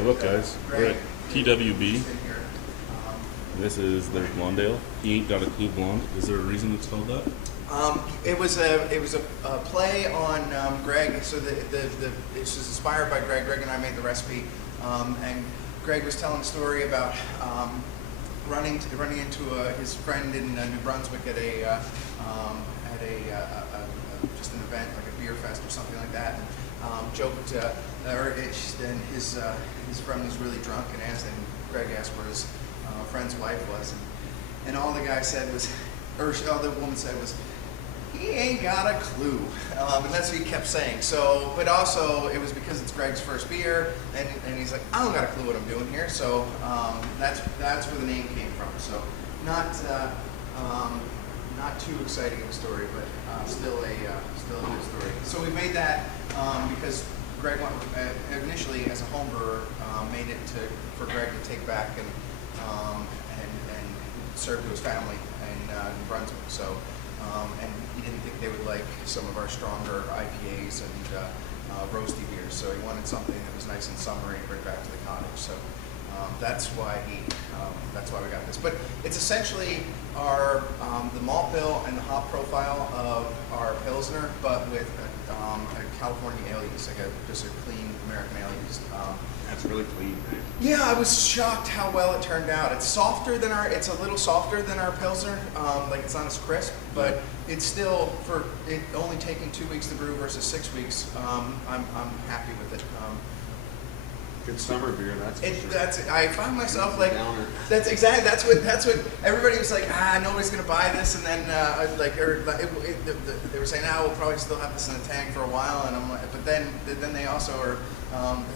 Hey, look, guys, we're at TWB. This is their Blondale. He ain't got a clue blonde. Is there a reason it's called that? It was a play on Greg. So this was inspired by Greg. Greg and I made the recipe, and Greg was telling a story about running into his friend in New Brunswick at just an event like a beer fest or something like that. And joked, and his friend was really drunk and Greg asked where his friend's wife was, and all the guy said was, or all the woman said was, he ain't got a clue, and that's what he kept saying. So, but also it was because it's Greg's first beer, and he's like, I don't got a clue what I'm doing here. So that's where the name came from. So not too exciting of a story, but still a good story. So we made that because Greg initially as a home brewer made it for Greg to take back and serve to his family in New Brunswick. So and he didn't think they would like some of our stronger IPAs and roasty beers. So he wanted something that was nice and summery and bring back to the cottage. So that's why we got this. But it's essentially our the malt bill and the hop profile of our Pilsner, but with a California ale yeast, like just a clean American ale yeast. That's really clean, man. Yeah, I was shocked how well it turned out. It's a little softer than our Pilsner. Like it's not as crisp, but it's still, for it only taking 2 weeks to brew versus 6 weeks. I'm happy with it. Good summer beer, that's for sure. I find myself like Downer. that's what everybody was like. Nobody's gonna buy this, and then they were saying, we'll probably still have this in the tank for a while, and I'm like, but then they also are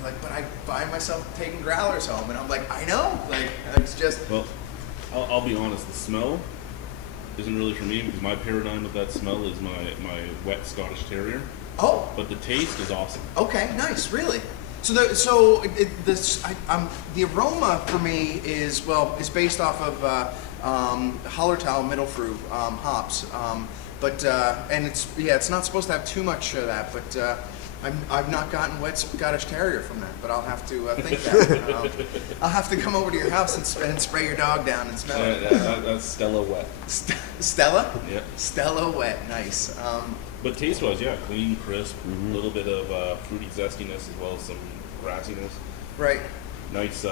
like, but I find myself taking growlers home, and I'm like, I know, like it's just. Well, I'll be honest. The smell isn't really for me because my paradigm of that smell is my wet Scottish Terrier. Oh. But the taste is awesome. Okay, nice, really. So the aroma for me is based off of Hallertau Mittelfrüh hops, and it's not supposed to have too much of that, but I've not gotten wet Scottish Terrier from that, but I'll have to think that. I'll have to come over to your house and spray your dog down and smell it. That's Stella Wet. Stella? Yeah. Stella Wet, nice. But taste-wise, yeah, clean, crisp, a little bit of fruity zestiness as well as some grassiness. Right. Nice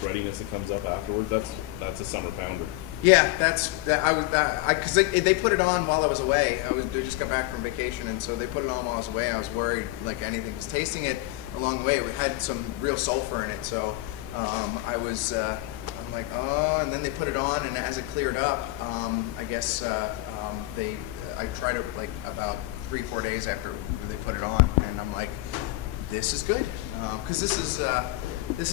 breadiness that comes up afterwards. That's a summer pounder. Yeah, because they put it on while I was away. They just got back from vacation, and so they put it on while I was away. I was worried like anything. Because tasting it along the way, we had some real sulfur in it. So I'm like, oh, and then they put it on, and as it cleared up, I guess I tried it like about 3-4 days after they put it on, and I'm like, this is good, because this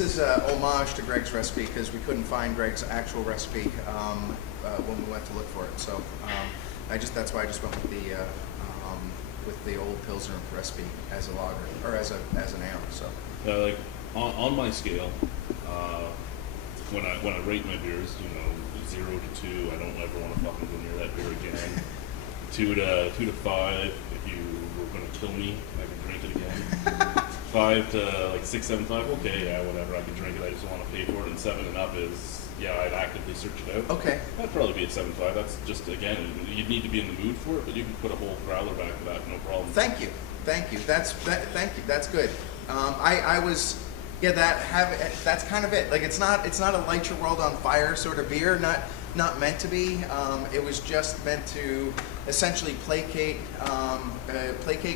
is homage to Greg's recipe, because we couldn't find Greg's actual recipe when we went to look for it. So that's why I just went with the old Pilsner recipe as a lager or as an ale. So like on my scale, when I rate my beers, 0 to 2, I don't ever want to fucking go near that beer again. 2 to 5, if you were going to kill me, I can drink it again. 5 to like 6, 7, 5, okay, yeah, whatever, I can drink it, I just want to pay for it. And 7 and up is, I'd actively search it out. Okay. That'd probably be a 7.5. That's just, again, you'd need to be in the mood for it, but you can put a whole growler back to that, no problem. Thank you. Thank you. That's good. That's kind of it. Like it's not a light your world on fire sort of beer. Not meant to be. It was just meant to essentially placate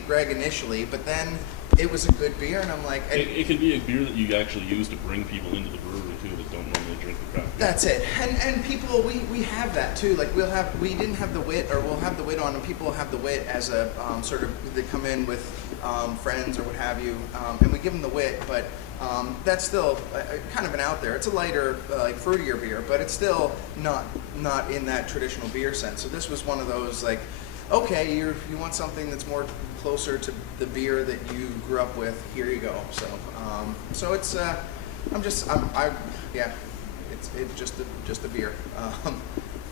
Greg initially, but then it was a good beer, and I'm like, it can be a beer that you actually use to bring people into the brewery too that don't normally drink the craft beer. That's it. And people, we have that too. Like we didn't have the wit, or we'll have the wit on, and people have the wit as a sort of, they come in with friends or what have you, and we give them the wit, but that's still kind of an out there. It's a lighter, like fruitier beer, but it's still not in that traditional beer sense. So this was one of those like, okay, you want something that's more closer to the beer that you grew up with. Here you go. So it's it's just a beer.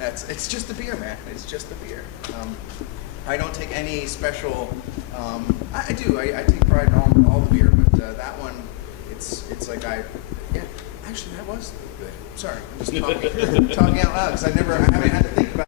It's just a beer, man. It's just a beer. I don't take any special. I do. I take pride in all the beer, but that one, it's Like yeah, actually that was good. Sorry, I'm just talking out loud because I haven't had to think about.